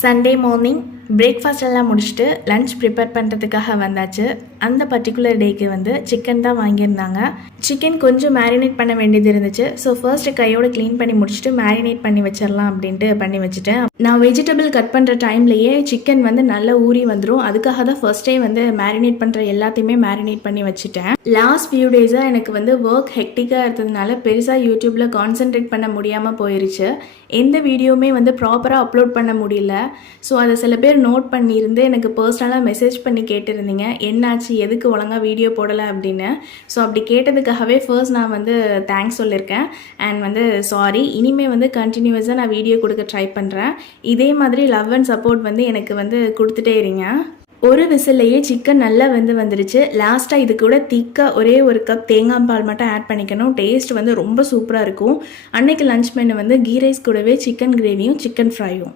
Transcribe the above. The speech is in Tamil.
சண்டே மார்னிங் பிரேக்ஃபாஸ்ட் எல்லாம் முடிச்சுட்டு லன்ச் ப்ரிப்பேர் பண்ணுறதுக்காக வந்தாச்சு. அந்த பர்டிகுலர் டேக்கு வந்து சிக்கன் தான் வாங்கியிருந்தாங்க. சிக்கன் கொஞ்சம் மேரினேட் பண்ண வேண்டியது இருந்துச்சு. ஸோ ஃபர்ஸ்ட்டு கையோடு க்ளீன் பண்ணி முடிச்சுட்டு மேரினேட் பண்ணி வச்சிடலாம் அப்படின்ட்டு பண்ணி வச்சுட்டேன். நான் வெஜிடபிள் கட் பண்ணுற டைம்லேயே சிக்கன் வந்து நல்லா ஊறி வந்துடும். அதுக்காக தான் ஃபர்ஸ்டே வந்து மேரினேட் பண்ணுற எல்லாத்தையுமே மேரினேட் பண்ணி வச்சுட்டேன். லாஸ்ட் ஃபியூ டேஸாக எனக்கு வந்து ஒர்க் ஹெக்டிக்காக இருந்ததுனால பெருசாக யூடியூப்பில் கான்சென்ட்ரேட் பண்ண முடியாமல் போயிருச்சு. எந்த வீடியோவுமே வந்து ப்ராப்பராக அப்லோட் பண்ண முடியல. ஸோ அதை சில பேர் நோட் பண்ணியிருந்து எனக்கு பர்சனலாக மெசேஜ் பண்ணி கேட்டிருந்தீங்க, என்னாச்சு, எதுக்கு ஒழுங்காக வீடியோ போடலை அப்படின்னு. ஸோ அப்படி கேட்டதுக்காகவே ஃபர்ஸ்ட் நான் வந்து தேங்க்ஸ் சொல்லியிருக்கேன். அண்ட் வந்து சாரி, இனிமேல் வந்து கண்டினியூஸாக நான் வீடியோ கொடுக்க ட்ரை பண்ணுறேன். இதே மாதிரி லவ் அண்ட் சப்போர்ட் வந்து எனக்கு வந்து கொடுத்துட்டே இருங்க. ஒரு விசிலையே சிக்கன் நல்லா வந்துருச்சு. லாஸ்ட்டாக இது கூட திக்காக ஒரே ஒரு கப் தேங்காய் பால் மட்டும் ஆட் பண்ணிக்கணும். டேஸ்ட் வந்து ரொம்ப சூப்பராக இருக்கும். அன்றைக்கி லன்ச் மெனு வந்து கீ ரைஸ் கூடவே சிக்கன் கிரேவியும் சிக்கன் ஃப்ரையும்.